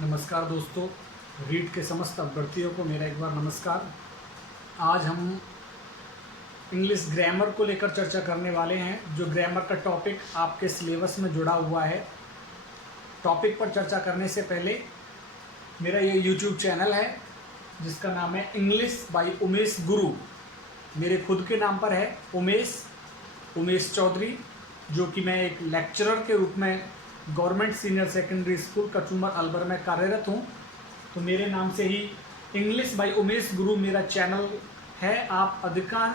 नमस्कार दोस्तों, रीट के समस्त अभ्यर्थियों को मेरा एक बार नमस्कार। आज हम इंग्लिश ग्रामर को लेकर चर्चा करने वाले हैं, जो ग्रामर का टॉपिक आपके सिलेबस में जुड़ा हुआ है। टॉपिक पर चर्चा करने से पहले मेरा ये यूट्यूब चैनल है जिसका नाम है इंग्लिश बाय उमेश गुरु। मेरे खुद के नाम पर है उमेश चौधरी, जो कि मैं एक लेक्चरर के रूप में government senior secondary school kachumber Alwar में कार्यरत हूँ। तो मेरे नाम से ही इंग्लिश बाय उमेश गुरु मेरा चैनल है। आप अधिकांश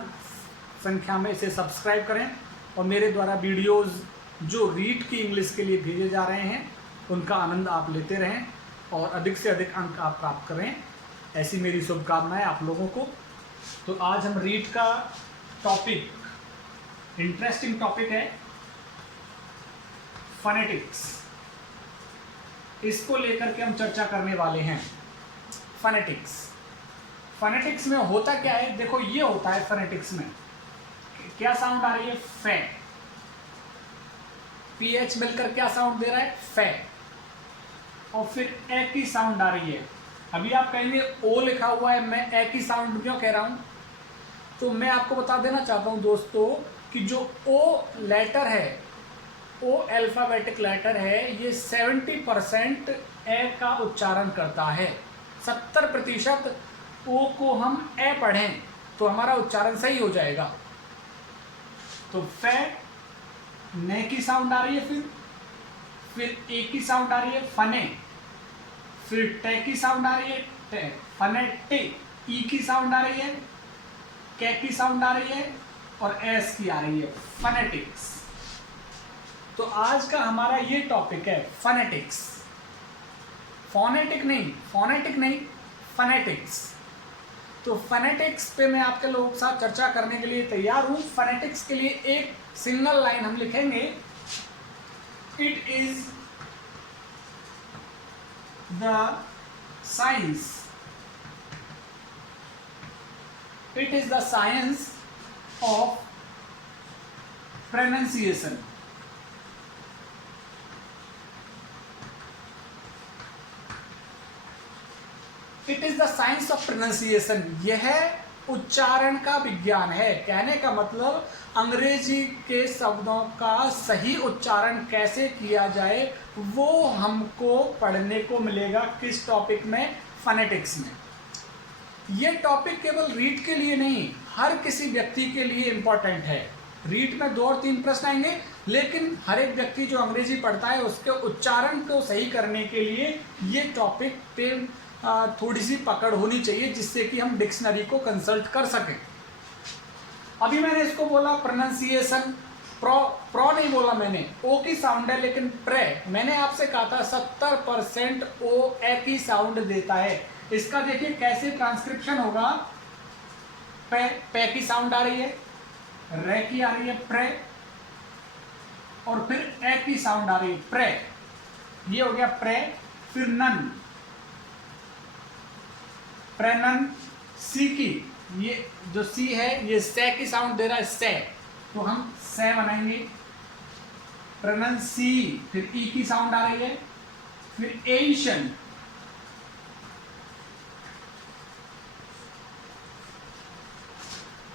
संख्या में इसे सब्सक्राइब करें और मेरे द्वारा वीडियोस जो रीड की इंग्लिश के लिए भेजे जा रहे हैं उनका आनंद आप लेते रहें और अधिक से अधिक अंक आप प्राप्त करें, ऐसी मेरी शुभकामनाएं आप लोगों को। तो आज हम रीड का टॉपिक, इंटरेस्टिंग टॉपिक है फोनेटिक्स। इसको लेकर के हम चर्चा करने वाले हैं। फोनेटिक्स में होता क्या है, देखो ये होता है फोनेटिक्स में क्या साउंड आ रही है, फे। पीएच मिलकर क्या साउंड दे रहा है, फे। और फिर ए की साउंड आ रही है। अभी आप कहेंगे ओ लिखा हुआ है, मैं ए की साउंड क्यों कह रहा हूं? तो मैं आपको बता देना चाहता हूं दोस्तों कि जो ओ लेटर है, ओ अल्फाबेटिक लेटर है, ये 70% ए का उच्चारण करता है। 70% ओ को हम ए पढ़ें तो हमारा उच्चारण सही हो जाएगा। तो फे, ने की साउंड आ रही है, फिर ए की साउंड आ रही है, फने। फिर टे की साउंड आ रही है, टे, फने टे। ई की साउंड आ रही है, के की साउंड आ रही है और एस की आ रही है, फोनेटिक्स। तो आज का हमारा ये टॉपिक है फोनेटिक्स। फोनेटिक नहीं, फोनेटिक्स। तो फोनेटिक्स पे मैं आपके लोगों के साथ चर्चा करने के लिए तैयार हूं। फोनेटिक्स के लिए एक सिंगल लाइन हम लिखेंगे, it is the science of pronunciation. It is the science of pronunciation. यह उच्चारण का विज्ञान है। कहने का मतलब अंग्रेजी के शब्दों का सही उच्चारण कैसे किया जाए वो हमको पढ़ने को मिलेगा। किस टॉपिक में? फोनेटिक्स में। यह टॉपिक केवल रीड के लिए नहीं, हर किसी व्यक्ति के लिए इंपॉर्टेंट है। रीड में 2 और 3 प्रश्न आएंगे, लेकिन हर एक व्यक्ति जो अंग्रेजी पढ़ता है उसके उच्चारण को सही करने के लिए ये टॉपिक पे थोड़ी सी पकड़ होनी चाहिए, जिससे कि हम डिक्शनरी को कंसल्ट कर सकें। अभी मैंने इसको बोला प्रोनाउंसिएशन, प्रो नहीं बोला मैंने, ओ की साउंड है, लेकिन प्रे मैंने आपसे कहा था 70% ओ ए की साउंड देता है। इसका देखिए कैसे ट्रांसक्रिप्शन होगा। पे की साउंड आ रही है, रे की आ रही है, प्रे, और फिर ए की साउंड आ रही है, प्रे। ये हो गया प्रे। फिर नन, प्रेनन। सी की, ये जो सी है ये से की साउंड दे रहा है, से, तो हम से बनाएंगे। प्रोनाउंसी। फिर ई की साउंड आ रही है, फिर एशन।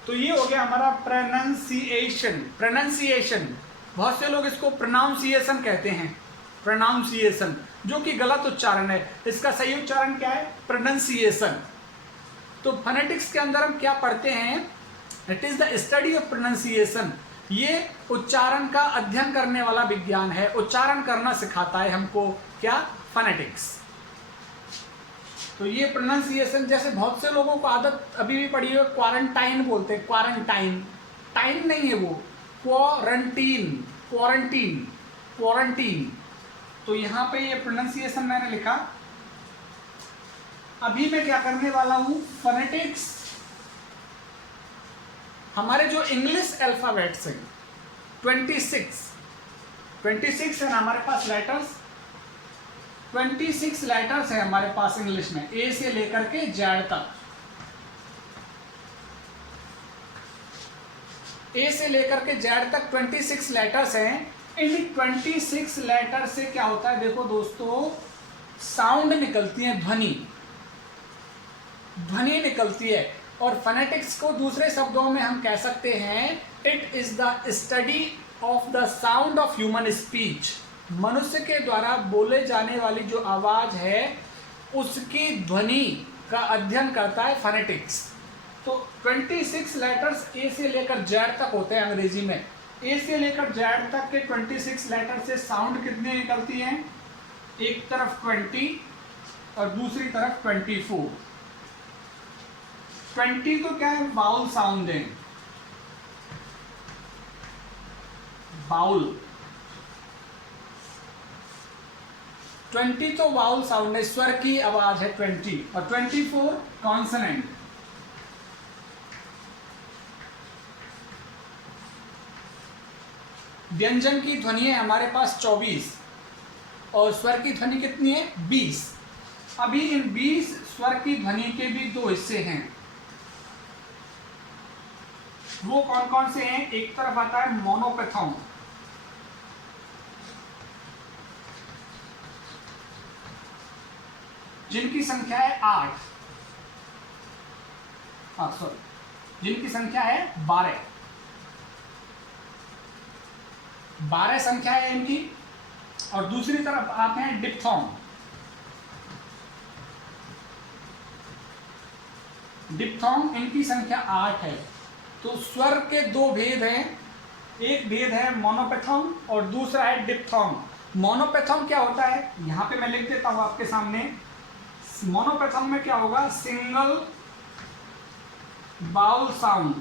तो ये हो गया हमारा प्रोनाउंसिएशन। बहुत से लोग इसको प्रोनाउंसिएशन कहते हैं, प्रोनाउंसिएशन, जो कि गलत उच्चारण है। इसका सही उच्चारण क्या है? प्रोनाउंसिएशन। तो फोनेटिक्स के अंदर हम क्या पढ़ते हैं? It is the study of pronunciation. ये उच्चारण का अध्ययन करने वाला विज्ञान है। उच्चारण करना सिखाता है हमको क्या? फोनेटिक्स। तो ये प्रोनाउंसिएशन, जैसे बहुत से लोगों को आदत अभी भी पड़ी है, क्वारंटाइन बोलते हैं, क्वारंटाइन। टाइम नहीं है वो, क्वारंटीन। तो यहां पे ये प्रोनाउंसिएशन मैंने लिखा। अभी मैं क्या करने वाला हूं? फोनेटिक्स, हमारे जो इंग्लिश अल्फाबेट्स हैं 26 है ना हमारे पास लेटर्स। 26 लेटर्स है हमारे पास इंग्लिश में, ए से लेकर के जेड तक। ए से लेकर के जेड तक 26 लेटर्स हैं। इन 26 लेटर से क्या होता है, देखो दोस्तों, साउंड निकलती है, ध्वनि, ध्वनि निकलती है। और फोनेटिक्स को दूसरे शब्दों में हम कह सकते हैं it is the study of the sound of human speech. मनुष्य के द्वारा बोले जाने वाली जो आवाज है उसकी ध्वनि का अध्ययन करता है फोनेटिक्स। तो 26 लेटर्स ए से लेकर जेड तक होते हैं अंग्रेजी में। ए से लेकर जेड तक के 26 लेटर से साउंड कितनी निकलती हैं? एक तरफ 20 और दूसरी तरफ 24। 20 तो क्या है? बाउल साउंड है, बाउल। 20 तो वाउल साउंड है, स्वर की आवाज है 20। और 24 कॉन्सोनेंट। व्यंजन की ध्वनि है हमारे पास 24 और स्वर की ध्वनि कितनी है? 20। अभी इन 20 स्वर की ध्वनि के भी दो हिस्से हैं। वो कौन कौन से हैं? एक तरफ आता है मोनोपेथोन, जिनकी संख्या है 8, जिनकी संख्या है 12 संख्या है इनकी। और दूसरी तरफ आते हैं डिप्थोंग। डिप्थोंग इनकी संख्या 8 है। तो स्वर के दो भेद हैं, एक भेद है मोनोपेथोन और दूसरा है डिप्थोंग। मोनोपेथोन क्या होता है? यहां पे मैं लिख देता हूं आपके सामने। मोनोपेथोन में क्या होगा? Single vowel sound.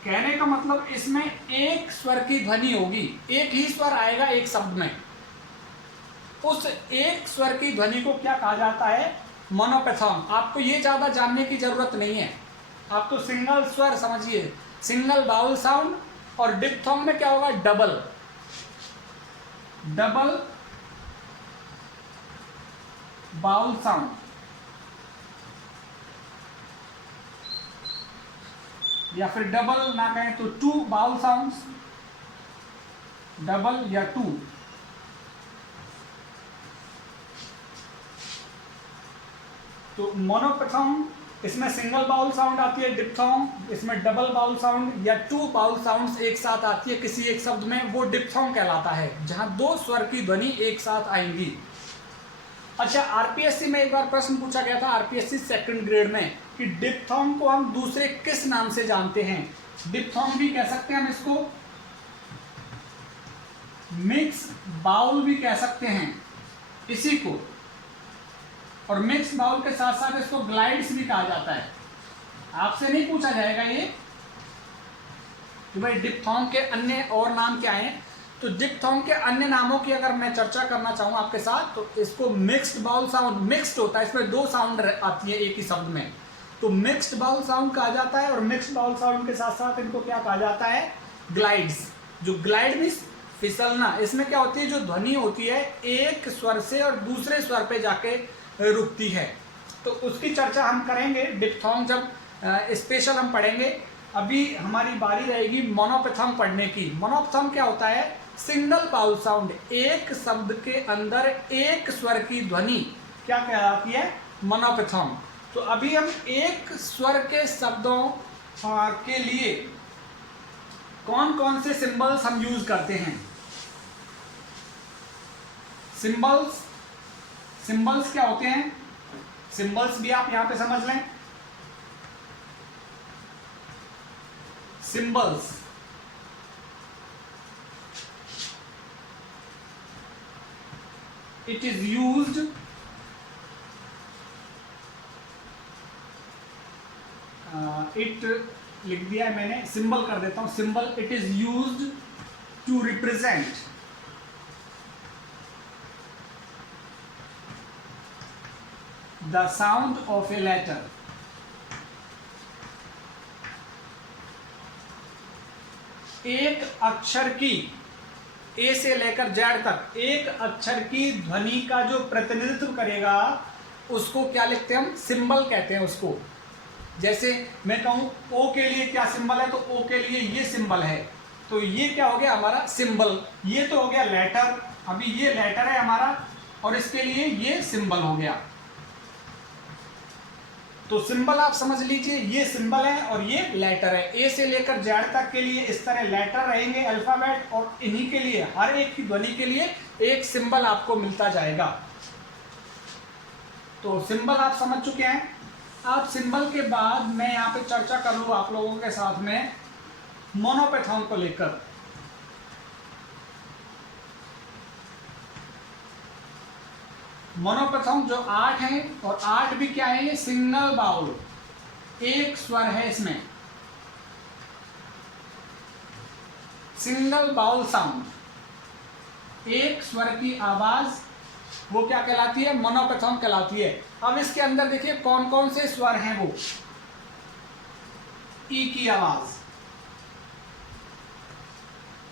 कहने का मतलब इसमें एक स्वर की ध्वनि होगी, एक ही स्वर आएगा एक शब्द में। उस एक स्वर की ध्वनि को क्या कहा जाता है? मोनोपेथोन। आपको ये ज्यादा जानने की जरूरत नहीं है, आप तो सिंगल स्वर समझिए, सिंगल बाउल साउंड। और डिप्थोंग में क्या होगा? Double, double vowel sound. या फिर डबल ना कहें तो 2 बाउल साउंड्स, डबल या 2। तो मोनोपेथोन इसमें सिंगल बाउल साउंड आती है, डिप्थोंग इसमें डबल बाउल साउंड या 2 बाउल साउंड्स एक साथ आती है किसी एक शब्द में, वो डिप्थोंग कहलाता है, जहां दो स्वर की ध्वनि एक साथ आएंगी। अच्छा, आरपीएससी में एक बार प्रश्न पूछा गया था, आरपीएससी सेकंड ग्रेड में, कि डिप्थोंग को हम दूसरे किस नाम से जानते हैं? डिप्थोंग भी कह सकते हैं हम इसको, मिक्स बाउल भी कह सकते हैं इसी को, और मिक्स बाउल के साथ साथ इसको ग्लाइड्स भी कहा जाता है। आपसे नहीं पूछा जाएगा ये कि भाई डिप्थोंग के अन्य और नाम क्या हैं। तो डिप्थोंग के अन्य नामों की अगर मैं चर्चा करना चाहूँ आपके साथ, तो इसको मिक्स्ड बाउल साउंड, मिक्स्ड होता है, इसमें 2 साउंड आती है एक ही शब्द में, तो मिक्स्ड बाउल साउंड कहा जाता है। और मिक्स्ड बाउल साउंड के साथ साथ इनको क्या कहा जाता है? ग्लाइड्स। जो ग्लाइड मीन्स फिसलना। इसमें क्या होती है? जो ध्वनि होती है एक स्वर से और दूसरे स्वर पे जाके रुकती है, तो उसकी चर्चा हम करेंगे डिप्थोंग जब स्पेशल हम पढ़ेंगे। अभी हमारी बारी रहेगी मोनोपेथोन पढ़ने की। मोनोपेथोन क्या होता है? सिंगल बाउल साउंड, एक शब्द के अंदर एक स्वर की ध्वनि क्या कहलाती है? मोनोपेथोन। तो अभी हम एक स्वर के शब्दों के लिए कौन कौन से सिंबल्स हम यूज करते हैं? सिंबल्स, सिंबल्स क्या होते हैं? सिंबल्स भी आप यहां पे समझ लें। Symbols it is used it लिख दिया है मैंने, सिंबल कर देता हूं। Symbol it is used to represent the sound of a letter. एक अक्षर की, ए से लेकर जेड तक, एक अक्षर की ध्वनि का जो प्रतिनिधित्व करेगा उसको क्या लिखते हैं हम? सिंबल कहते हैं उसको। जैसे मैं कहूं ओ के लिए क्या सिंबल है, तो ओ के लिए ये सिंबल है। तो ये क्या हो गया हमारा सिंबल, ये तो हो गया लेटर, अभी ये लेटर है हमारा और इसके लिए ये सिंबल हो गया। तो सिंबल आप समझ लीजिए, ये सिंबल है और ये लेटर है। ए से लेकर जेड तक के लिए इस तरह लेटर रहेंगे अल्फाबेट, और इन्हीं के लिए हर एक की ध्वनि के लिए एक सिंबल आपको मिलता जाएगा। तो सिंबल आप समझ चुके हैं। अब सिंबल के बाद मैं यहाँ पे चर्चा कर लूँ आप लोगों के साथ में मोनोपैथॉन को लेकर। मोनोपैथॉन जो 8 है, और 8 भी क्या है, ये सिंगल बाउल, एक स्वर है इसमें, सिंगल बाउल साउंड, एक स्वर की आवाज, वो क्या कहलाती है, मोनोपैथॉन कहलाती है। अब इसके अंदर देखिए कौन कौन से स्वर हैं, वो ई की आवाज,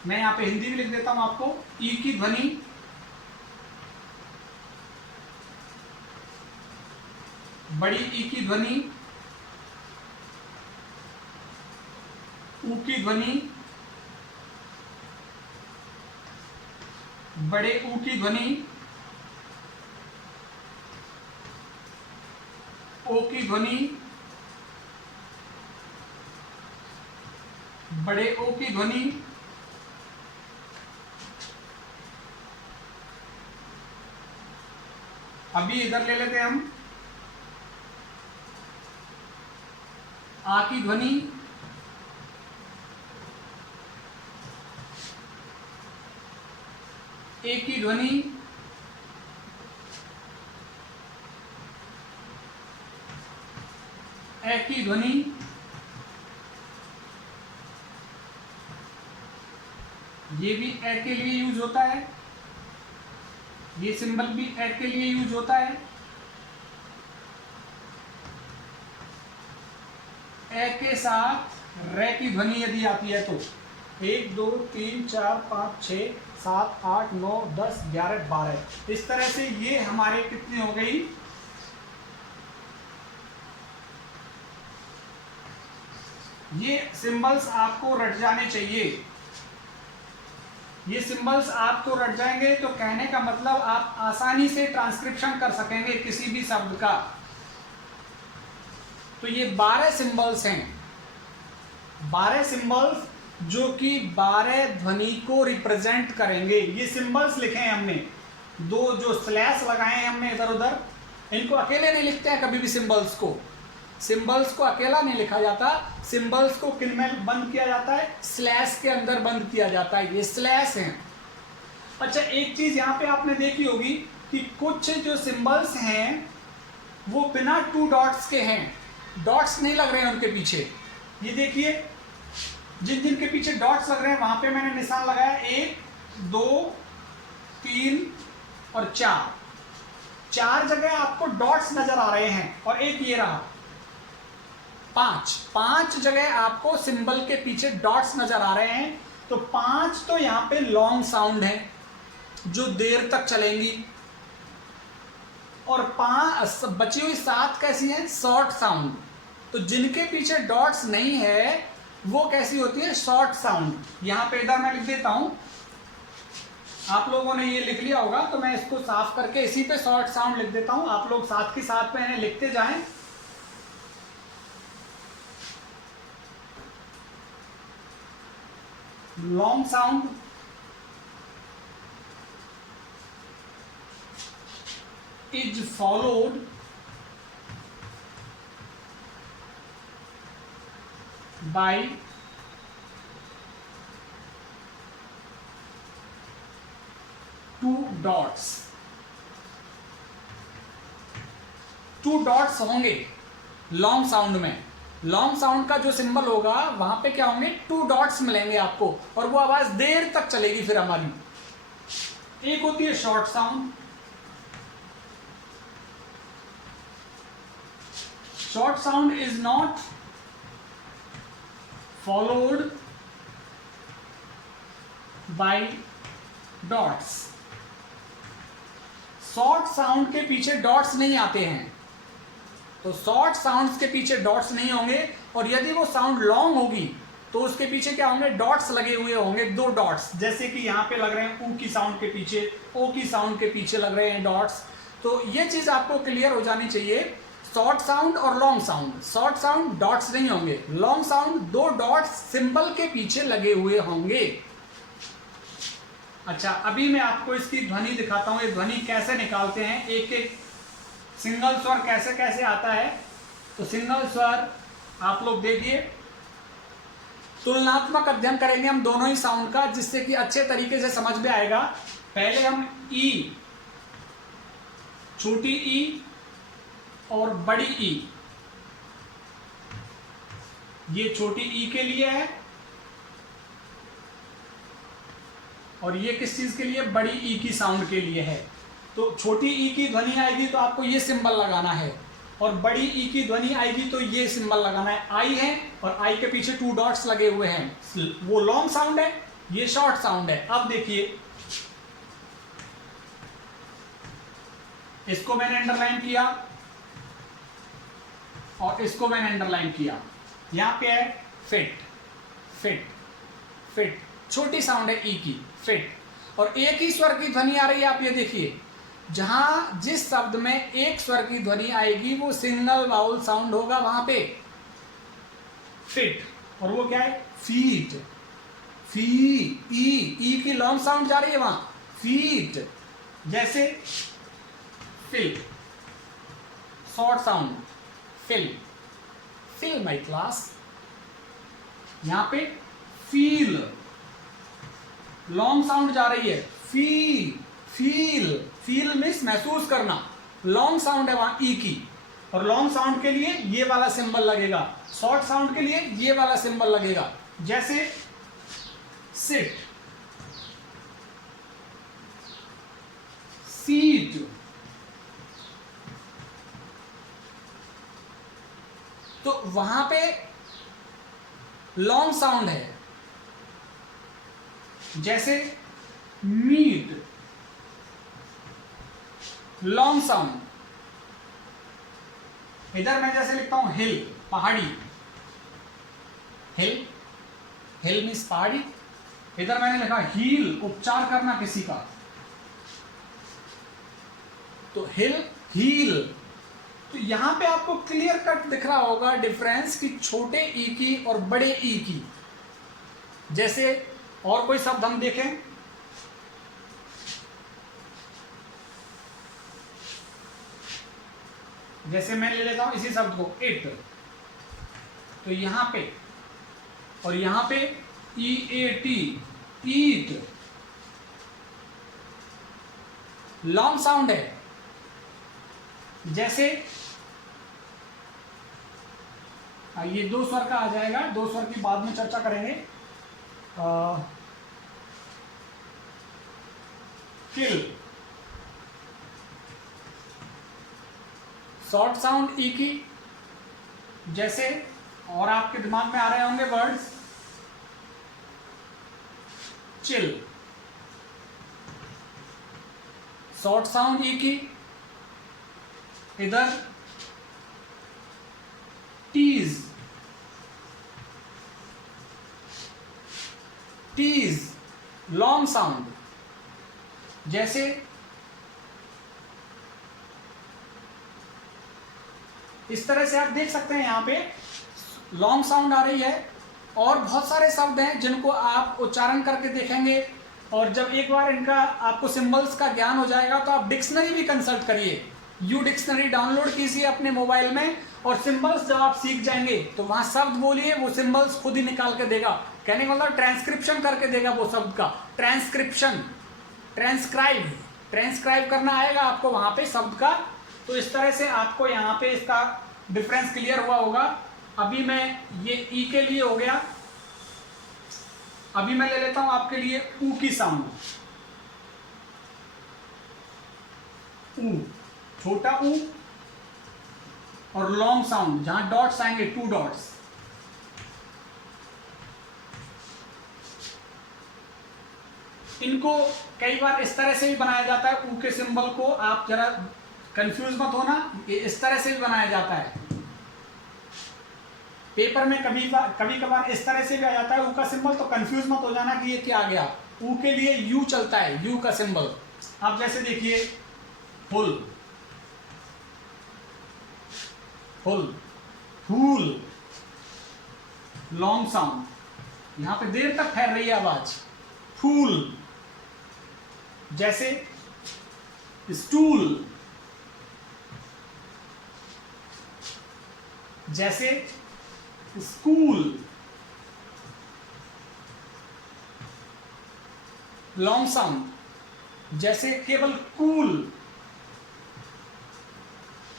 मैं यहां पे हिंदी भी लिख देता हूं आपको, ई की ध्वनि, बड़ी ई की ध्वनि, ऊ की ध्वनि, बड़े ऊ की ध्वनि, ओ की ध्वनि, बड़े ओ की ध्वनि, अभी इधर ले लेते हैं हम आ की ध्वनि, ए की ध्वनि, ए की ध्वनि, ये भी ए के लिए यूज होता है, ये सिंबल भी ए के लिए यूज होता है। ए के साथ रे की ध्वनि यदि आती है तो 1 2 3 4 5 6 7 8 9 10 11 12, इस तरह से ये हमारे कितनी हो गई, ये सिंबल्स आपको रट जाने चाहिए। ये सिंबल्स आपको रट जाएंगे तो कहने का मतलब आप आसानी से ट्रांसक्रिप्शन कर सकेंगे किसी भी शब्द का। तो ये 12 सिंबल्स हैं, 12 सिंबल्स जो कि 12 ध्वनि को रिप्रेजेंट करेंगे। ये सिंबल्स लिखे हैं हमने, दो जो स्लैश लगाए हैं हमने इधर उधर, इनको अकेले नहीं लिखते हैं कभी भी। सिंबल्स को अकेला नहीं लिखा जाता, सिंबल्स को किन में बंद किया जाता है, स्लैश के अंदर बंद किया जाता है, ये स्लैश हैं। अच्छा, एक चीज यहाँ पे आपने देखी होगी कि कुछ जो सिंबल्स हैं वो बिना 2 डॉट्स के हैं, डॉट्स नहीं लग रहे हैं उनके पीछे। ये देखिए, जिन जिन के पीछे डॉट्स लग रहे हैं वहां पे मैंने निशान लगाया, 1 2 3 और 4 जगह आपको डॉट्स नजर आ रहे हैं, और एक ये रहा 5 जगह आपको सिंबल के पीछे डॉट्स नजर आ रहे हैं। तो 5 तो यहाँ पे लॉन्ग साउंड है जो देर तक चलेंगी, और 5 बची हुई 7 कैसी हैं, शॉर्ट साउंड। तो जिनके पीछे डॉट्स नहीं है वो कैसी होती है, शॉर्ट साउंड। यहां पे इधर मैं लिख देता हूं, आप लोगों ने ये लिख लिया होगा तो मैं इसको साफ करके इसी पे शॉर्ट साउंड लिख देता हूं, आप लोग साथ के साथ में इन्हें लिखते जाएं। Long sound, is followed by 2 dots। 2 dots होंगे लॉन्ग साउंड में। लॉन्ग साउंड का जो सिंबल होगा वहां पे क्या होंगे, 2 डॉट्स मिलेंगे आपको, और वो आवाज देर तक चलेगी फिर हमारी। एक होती है short sound. Short sound is not followed by dots. Short sound के पीछे डॉट्स नहीं आते हैं, तो शॉर्ट साउंड्स के पीछे डॉट्स नहीं होंगे। और यदि वो साउंड लॉन्ग होगी तो उसके पीछे क्या होंगे, डॉट्स लगे हुए होंगे, 2 डॉट्स, जैसे कि यहाँ पे लग रहे हैं ऊ की साउंड के पीछे, ओ की साउंड के पीछे लग रहे हैं डॉट्स। तो ये चीज आपको क्लियर हो जानी चाहिए। शॉर्ट साउंड और long sound, short sound dots नहीं होंगे, लॉन्ग साउंड 2 डॉट्स सिंबल के पीछे लगे हुए होंगे। अच्छा, अभी मैं आपको इसकी ध्वनि दिखाता हूं, ये ध्वनि कैसे निकालते हैं, एक एक सिंगल स्वर कैसे कैसे आता है। तो सिंगल स्वर आप लोग देखिए, तुलनात्मक अध्ययन करेंगे हम दोनों ही साउंड का, जिससे कि अच्छे तरीके से समझ में आएगा। पहले हम ई, छोटी ई और बड़ी ई, ये छोटी ई के लिए है और ये किस चीज के लिए, बड़ी ई की साउंड के लिए है। तो छोटी ई की ध्वनि आएगी तो आपको ये सिंबल लगाना है, और बड़ी ई की ध्वनि आएगी तो ये सिंबल लगाना है। आई है और आई के पीछे 2 डॉट्स लगे हुए हैं, वो लॉन्ग साउंड है, ये शॉर्ट साउंड है। अब देखिए, इसको मैंने अंडरलाइन किया और इसको मैंने अंडरलाइन किया। यहां पे है फिट, फिट, फिट, छोटी साउंड है ई की, फिट। और एक ही स्वर की ध्वनि आ रही है, आप ये देखिए, जहां जिस शब्द में एक स्वर की ध्वनि आएगी वो सिंगल वाउल साउंड होगा वहां पे, फिट। और वो क्या है, फीट, फी, ई की लॉन्ग साउंड जा रही है वहां, फीट। जैसे fill, short sound, fill, fill my class. यहां पे फील, लॉन्ग साउंड जा रही है, फी, फील, फील मीन्स महसूस करना, लॉन्ग साउंड है वहां ई की, और लॉन्ग साउंड के लिए ये वाला सिंबल लगेगा, शॉर्ट साउंड के लिए ये वाला सिंबल लगेगा। जैसे सिट, सीट, तो वहां पे लॉन्ग साउंड है। जैसे मीट, लॉन्ग साउंड। इधर मैं जैसे लिखता हूं हिल, पहाड़ी, हिल, हिल मीन्स पहाड़ी। इधर मैंने लिखा हील, उपचार करना किसी का, तो हिल, हील। तो यहां पे आपको क्लियर कट दिख रहा होगा डिफरेंस कि छोटे ई की और बड़े ई की। जैसे और कोई शब्द हम देखें, जैसे मैं ले लेता हूं इसी शब्द को इट, तो यहां पे और यहां पे E A T, eat, long sound है। जैसे ये 2 स्वर का आ जाएगा, 2 स्वर की बाद में चर्चा करेंगे। किल, शॉर्ट साउंड ई की। जैसे और आपके दिमाग में आ रहे होंगे वर्ड्स, चिल, शॉर्ट साउंड ई की। इधर टीज, टीज, लॉन्ग साउंड। जैसे इस तरह से आप देख सकते हैं यहां पे लॉन्ग साउंड आ रही है। और बहुत सारे शब्द हैं जिनको आप उच्चारण करके देखेंगे, और जब एक बार इनका आपको सिंबल्स का ज्ञान हो जाएगा तो आप डिक्शनरी भी कंसल्ट करिए। यू डिक्शनरी डाउनलोड कीजिए अपने मोबाइल में, और सिंबल्स जब आप सीख जाएंगे तो वहां शब्द बोलिए, वो सिंबल्स खुद ही निकाल के देगा। कहने का मतलब ट्रांसक्रिप्शन करके देगा वो शब्द का, ट्रांसक्रिप्शन, ट्रांसक्राइब, ट्रांसक्राइब करना आएगा आपको वहां पे शब्द का। तो इस तरह से आपको यहाँ पे इसका डिफरेंस क्लियर हुआ होगा। अभी मैं ये ई के लिए हो गया, अभी मैं ले लेता हूं आपके लिए ऊ की साउंड। ऊ, छोटा ऊ और लॉन्ग साउंड, जहां डॉट्स आएंगे, 2 डॉट्स। इनको कई बार इस तरह से भी बनाया जाता है, ऊ के सिंबल को आप जरा कंफ्यूज मत होना, ये इस तरह से भी बनाया जाता है। पेपर में कभी कभार इस तरह से भी आ जाता है ऊ का सिंबल, तो कंफ्यूज मत हो जाना कि ये क्या आ गया। ऊ के लिए यू चलता है, यू का सिंबल। अब जैसे देखिए फुल, फुल, फूल, लॉन्ग साउंड, यहां पे देर तक ठहर रही है आवाज, फूल। जैसे स्टूल, जैसे स्कूल, लॉन्ग साउंड, जैसे केवल कूल,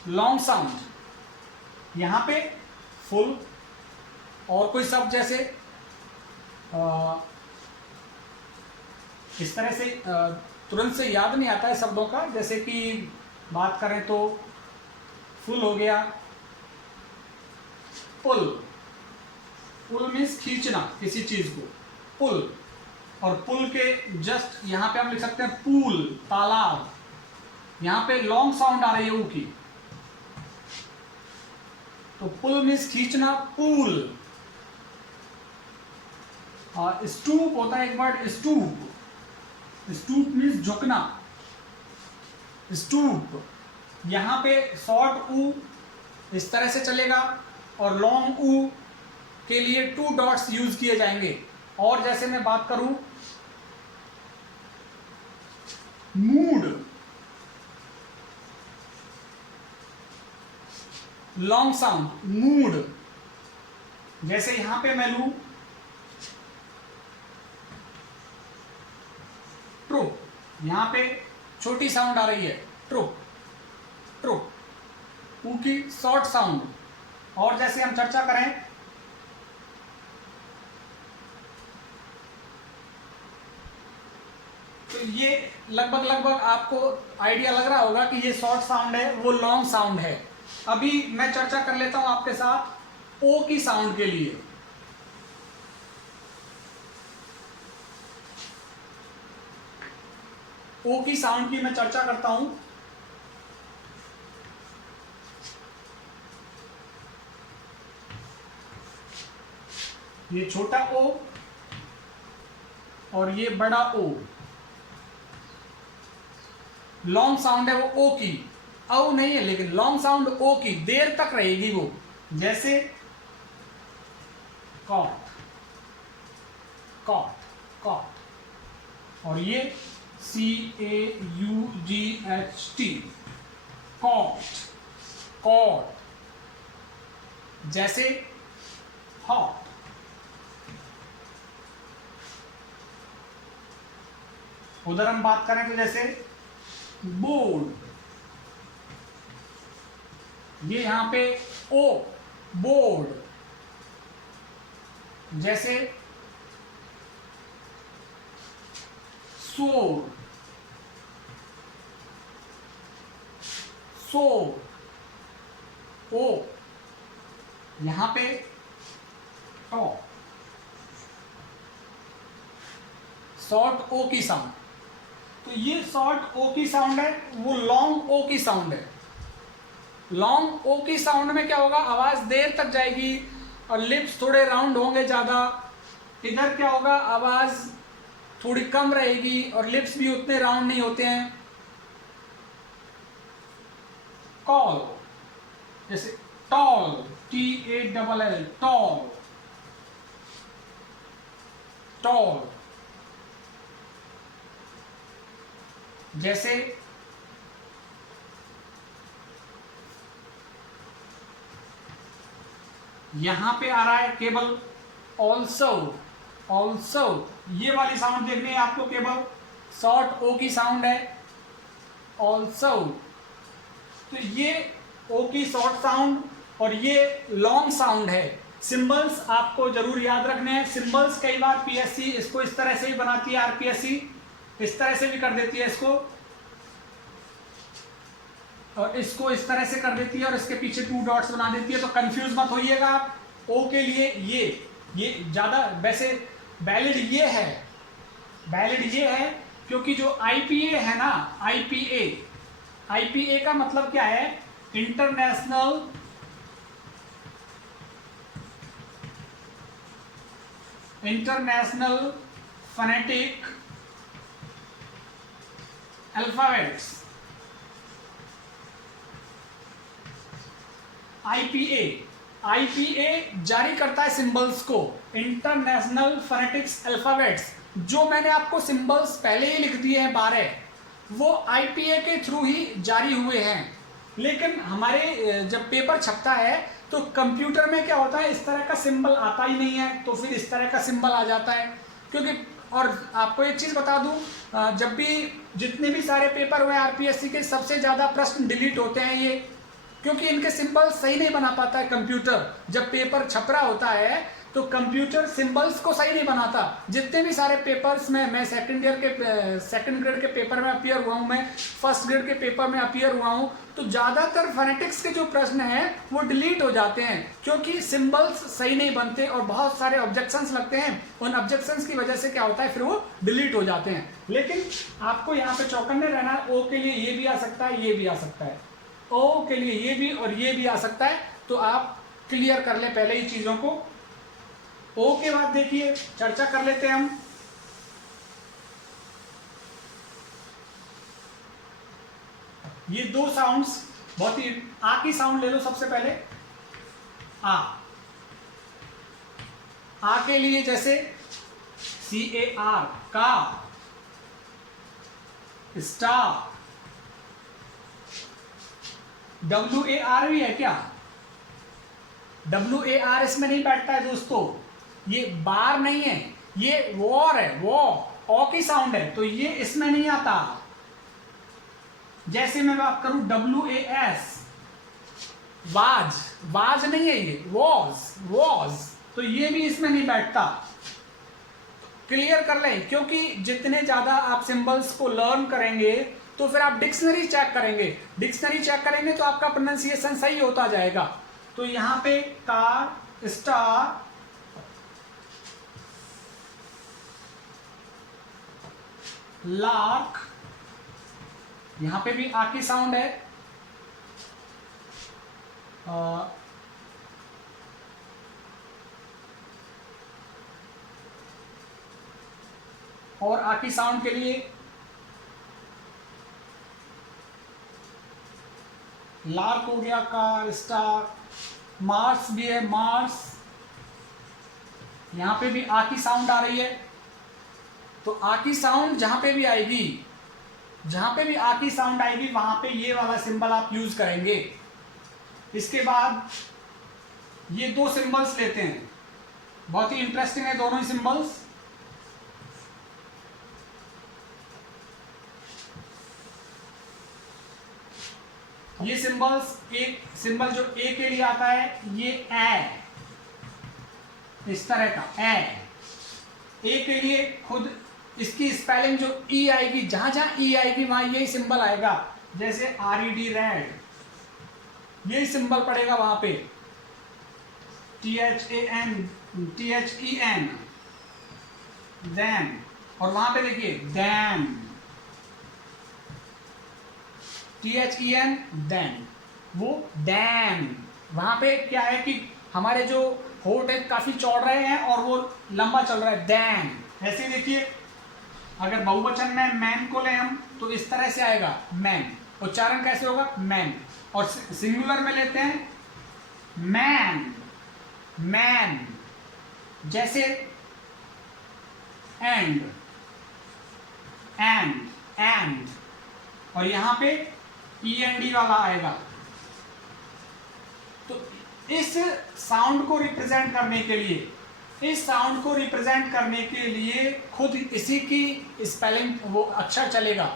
लॉन्ग साउंड। यहां पे फुल, और कोई शब्द जैसे इस तरह से तुरंत से याद नहीं आता है शब्दों का, जैसे कि बात करें तो फुल हो गया, पुल, पुल मीन्स खींचना किसी चीज को, पुल। और पुल के जस्ट यहां पे हम लिख सकते हैं पूल, तालाब। यहां पे लॉन्ग साउंड आ रही है ऊ की, तो पुल मीन्स खींचना, पूल। और स्टूप होता है एक वर्ड, स्टूप, स्टूप मीन्स झुकना, स्टूप। यहां पे शॉर्ट ऊ इस तरह से चलेगा, और लॉन्ग ऊ के लिए 2 डॉट्स यूज किए जाएंगे। और जैसे मैं बात करूं मूड, लॉन्ग साउंड, मूड। जैसे यहां पे मैं लूं ट्रू, यहां पे छोटी साउंड आ रही है, ट्रू, ट्रू, ऊ की शॉर्ट साउंड। और जैसे हम चर्चा करें तो ये लगभग आपको आइडिया लग रहा होगा कि ये शॉर्ट साउंड है, वो लॉन्ग साउंड है। अभी मैं चर्चा कर लेता हूं आपके साथ ओ की साउंड के लिए। ओ की साउंड की मैं चर्चा करता हूं। ये छोटा ओ और ये बड़ा ओ, लॉन्ग साउंड है वो ओ की, औ नहीं है लेकिन लॉन्ग साउंड ओ की, देर तक रहेगी वो। जैसे कॉट, कॉट, कॉट। और ये CAUGHT, कॉट, कॉट। जैसे हॉट, उधर हम बात करें तो जैसे बोर्ड, ये यहां पे ओ, बोर्ड। जैसे सोर, सो, ओ, यहां पे टॉप, शॉर्ट ओ की साउंड। तो ये शॉर्ट ओ की साउंड है, वो लॉन्ग ओ की साउंड है। लॉन्ग ओ की साउंड में क्या होगा, आवाज देर तक जाएगी और लिप्स थोड़े राउंड होंगे ज्यादा। इधर क्या होगा, आवाज थोड़ी कम रहेगी और लिप्स भी उतने राउंड नहीं होते हैं। कॉल, जैसे टॉल, TALL, टॉल, टॉल। जैसे यहां पे आ रहा है केवल ऑल्सो, ऑल्सो। ये वाली साउंड देखनी है आपको, केवल शॉर्ट ओ की साउंड है, ऑल्सो। तो ये ओ की शॉर्ट साउंड और ये लॉन्ग साउंड है। सिंबल्स आपको जरूर याद रखने हैं। सिंबल्स कई बार PSC इसको इस तरह से ही बनाती है, RPSC इस तरह से भी कर देती है इसको, और इसको इस तरह से कर देती है और इसके पीछे 2 डॉट्स बना देती है। तो कंफ्यूज मत होइएगा। ओ के लिए ये ज्यादा वैसे वैलिड ये है, वैलिड ये है क्योंकि जो IPA है ना, IPA का मतलब क्या है, international international phonetic alphabets, IPA. IPA जारी करता है सिंबल्स को, इंटरनेशनल फोनेटिक्स अल्फाबेट्स। जो मैंने आपको सिंबल्स पहले ही लिख दिए हैं 12, वो आईपीए के थ्रू ही जारी हुए हैं। लेकिन हमारे जब पेपर छपता है तो कंप्यूटर में क्या होता है, इस तरह का सिंबल आता ही नहीं है, तो फिर इस तरह का सिंबल आ जाता है। क्योंकि और आपको एक चीज बता दूं, जब भी जितने भी सारे पेपर हुए आरपीएससी के, सबसे ज्यादा प्रश्न डिलीट होते हैं ये, क्योंकि इनके सिंबल सही नहीं बना पाता है कंप्यूटर। जब पेपर छप रहा होता है तो कंप्यूटर सिंबल्स को सही नहीं बनाता। जितने भी सारे पेपर्स में मैं सेकंड ग्रेड के पेपर में अपीयर हुआ हूं, मैं फर्स्ट ग्रेड के पेपर में अपीयर हुआ हूं, तो ज्यादातर फोनेटिक्स के जो प्रश्न हैं वो डिलीट हो जाते हैं, क्योंकि सिंबल्स सही नहीं बनते और बहुत सारे ऑब्जेक्शंस लगते हैं। उन ऑब्जेक्शंस की वजह से क्या होता है, फिर वो डिलीट हो जाते हैं। लेकिन आपको यहाँ पे चौकन्ने रहना है, ओ के लिए ये भी आ सकता है, ये भी आ सकता है, ओ के लिए ये भी और ये भी आ सकता है। तो आप क्लियर कर ले पहले ही चीजों को। ओ के बाद देखिए चर्चा कर लेते हैं हम। ये दो साउंड्स बहुत ही, आ की साउंड ले लो सबसे पहले। आ के लिए जैसे CAR का, स्टार, WAR भी है क्या? WAR इसमें नहीं बैठता है दोस्तों, ये बार नहीं है, ये वॉर है, वॉर, ओ की साउंड है, तो ये इसमें नहीं आता। जैसे मैं बात करूं WAS, वाज, वाज नहीं है ये, वॉज, तो ये भी इसमें नहीं बैठता। क्लियर कर लें, क्योंकि जितने ज्यादा आप सिंबल्स को लर्न करेंगे तो फिर आप डिक्शनरी चेक करेंगे, डिक्शनरी चेक करेंगे तो आपका प्रोनाउंसिएशन सही होता जाएगा। तो यहां पे कार, स्टार, लार्क, यहां पे भी आ की साउंड है, और आ की साउंड के लिए लार्क हो गया, कार, स्टार, मार्स भी है, मार्स, यहां पे भी आ की साउंड आ रही है। तो आ की साउंड जहां पे भी आएगी, जहां पे भी आ की साउंड आएगी वहां पे ये वाला सिंबल आप यूज करेंगे। इसके बाद ये दो सिंबल्स लेते हैं, बहुत ही इंटरेस्टिंग है दोनों ही सिंबल्स। ये सिंबल्स, एक सिंबल जो ए के लिए आता है ये ए, इस तरह का ए के लिए खुद इसकी स्पेलिंग जो ई आएगी, जहां जहां ई आएगी वहां यही सिंबल आएगा। जैसे RED, रेड, यही सिंबल पड़ेगा वहां पे। THEN, देन, और वहां पे देखिए देन, THEN, देन, वो डैन। वहां पे क्या है कि हमारे जो होठ है काफी चौड़ रहे हैं और वो लंबा चल रहा है, देन। ऐसे देखिए, अगर बहुवचन में मैन को ले हम तो इस तरह से आएगा, मैन, उच्चारण कैसे होगा, मैन। और सिंगुलर में लेते हैं मैन, मैन, जैसे एंड, एंड, और यहां पे END वाला आएगा। तो इस साउंड को रिप्रेजेंट करने के लिए, इस साउंड को रिप्रेजेंट करने के लिए खुद इसी की स्पेलिंग वो अक्षर चलेगा,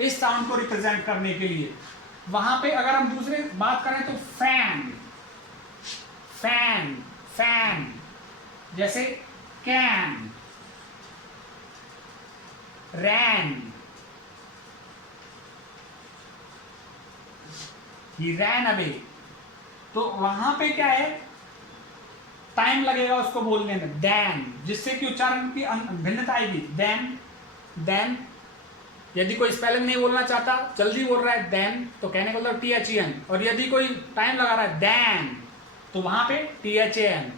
इस साउंड को रिप्रेजेंट करने के लिए। वहां पे अगर हम दूसरे बात करें तो फैन, फैन, फैन, जैसे can, ran, he ran away. तो वहां पे क्या है, टाइम लगेगा उसको बोलने में, देन, जिससे कि उच्चारण की भिन्नता आएगी, देन, देन। यदि कोई स्पेलिंग नहीं बोलना चाहता, जल्दी बोल रहा है देन, तो कहने का मतलब THEN, और यदि कोई टाइम लगा रहा है देन, तो वहां पे THAN।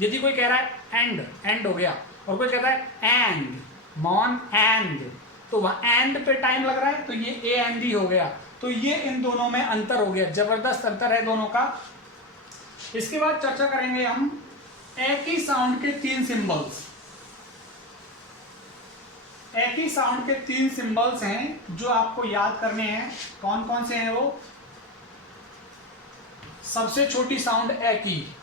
यदि कोई कह रहा है एंड, एंड हो गया, और कोई कहता है एंड, मॉन एंड, तो वहां एंड पे टाइम लग रहा है, तो ये ए एंड डी हो गया। तो ये इन दोनों में अंतर हो गया, जबरदस्त अंतर है दोनों का। इसके बाद चर्चा करेंगे हम एक ही साउंड के 3 सिंबल्स। एक ही साउंड के 3 सिंबल्स हैं जो आपको याद करने हैं। कौन कौन से हैं वो? सबसे छोटी साउंड ए की,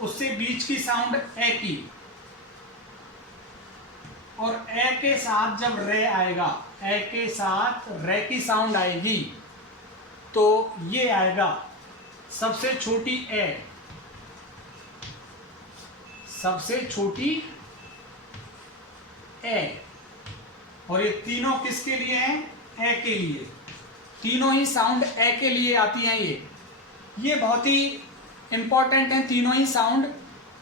उससे बीच की साउंड ए की, और ए के साथ जब रे आएगा, ए के साथ रे की साउंड आएगी, तो ये आएगा सबसे छोटी ए, सबसे छोटी ए। और ये तीनों किसके लिए हैं? ए के लिए। तीनों ही साउंड ए के लिए आती हैं। ये बहुत ही इंपॉर्टेंट हैं तीनों ही साउंड।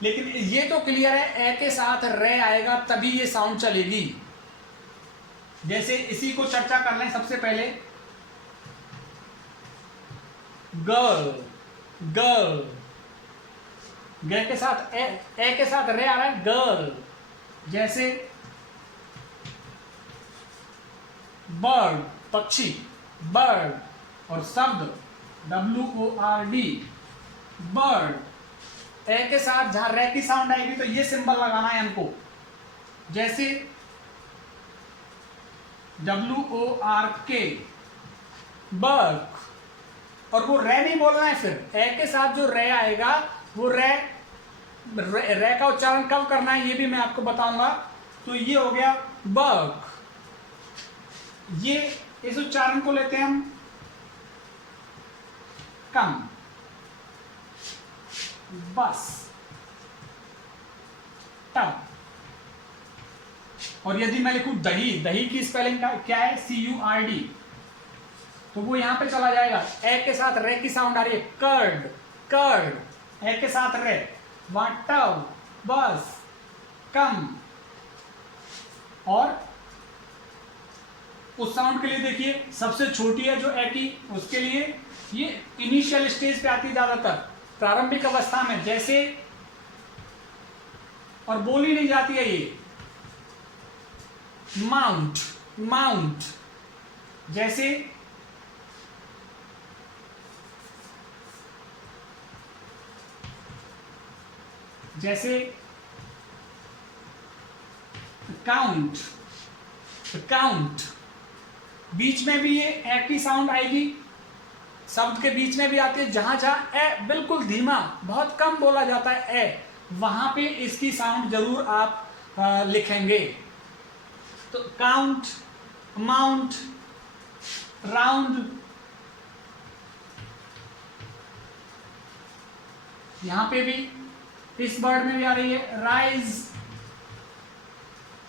लेकिन ये तो क्लियर है, ए के साथ रे आएगा तभी ये साउंड चलेगी। जैसे इसी को चर्चा कर लें सबसे पहले, गर्ल, गर्ल, ग के साथ ए के साथ रे आ रहा है, गर्ल। जैसे बर्ड, पक्षी, बर्ड, और शब्द WORD, बर्ड। ए के साथ जहां रे की साउंड आएगी तो ये सिंबल लगाना है हमको। जैसे WORK, बर्क, और वो रे नहीं बोलना है। फिर ए के साथ जो रे आएगा वो रे का उच्चारण कब करना है ये भी मैं आपको बताऊंगा। तो ये हो गया बर्क। ये इस उच्चारण को लेते हैं हम कम, बस, टब। और यदि मैं लिखूं दही, दही की स्पेलिंग क्या है? CURD, तो वो यहां पे चला जाएगा। ए के साथ रे की साउंड आ रही है, कर्ड, कर्ड, ए के साथ रे। वहां टब, बस, कम। और उस साउंड के लिए देखिए सबसे छोटी है जो ए की, उसके लिए ये इनिशियल स्टेज पे आती है ज्यादातर, प्रारंभिक अवस्था में। जैसे, और बोली नहीं जाती है ये, माउंट, माउंट। जैसे जैसे काउंट, काउंट। बीच में भी ये ए की साउंड आएगी, शब्द के बीच में भी आती है। जहां जहां ए बिल्कुल धीमा, बहुत कम बोला जाता है ए, वहां पे इसकी साउंड जरूर आप लिखेंगे। तो काउंट, माउंट, राउंड। यहां पे भी इस वर्ड में भी आ रही है, राइज।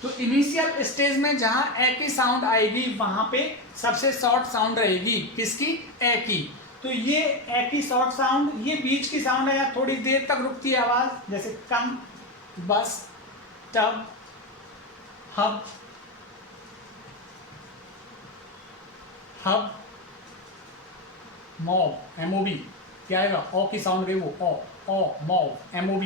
तो इनिशियल स्टेज में जहां ए की साउंड आएगी वहां पे सबसे शॉर्ट साउंड रहेगी, किसकी? ए की। तो ये ए की शॉर्ट साउंड, ये बीच की साउंड है, या थोड़ी देर तक रुकती है आवाज। जैसे कम, बस, tub, hub, hub, mob, MOB। क्या आएगा? ओ की साउंड गई वो, ओ, मॉब, MOB।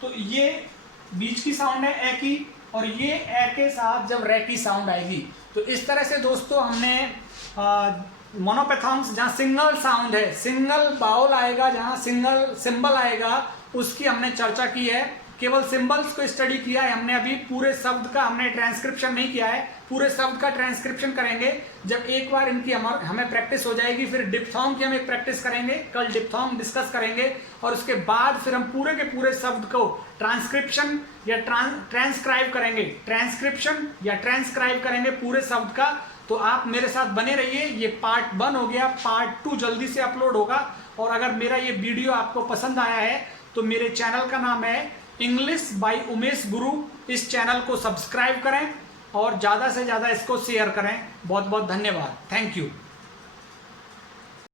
तो ये बीच की साउंड है ए की, और ये ए के साथ जब रे की साउंड आएगी। तो इस तरह से दोस्तों हमने मोनोपैथॉन्स, जहाँ सिंगल साउंड है, सिंगल बाउल आएगा, जहाँ सिंगल सिंबल आएगा, उसकी हमने चर्चा की है। केवल सिंबल्स को स्टडी किया है हमने, अभी पूरे शब्द का हमने ट्रांसक्रिप्शन नहीं किया है। पूरे शब्द का ट्रांसक्रिप्शन करेंगे जब एक बार इनकी हमें प्रैक्टिस हो जाएगी। फिर डिप्थोंग की हम एक प्रैक्टिस करेंगे, कल डिप्थोंग डिस्कस करेंगे, और उसके बाद फिर हम पूरे के पूरे शब्द को ट्रांसक्रिप्शन या ट्रांसक्राइब करेंगे, ट्रांसक्रिप्शन या ट्रांसक्राइब करेंगे पूरे शब्द का। तो आप मेरे साथ बने रहिए। ये पार्ट 1 हो गया, पार्ट 2 जल्दी से अपलोड होगा। और अगर मेरा ये वीडियो आपको पसंद आया है तो मेरे चैनल का नाम है इंग्लिश बाय उमेश गुरु। इस चैनल को सब्सक्राइब करें और ज़्यादा से ज़्यादा इसको शेयर करें। बहुत बहुत धन्यवाद। Thank you.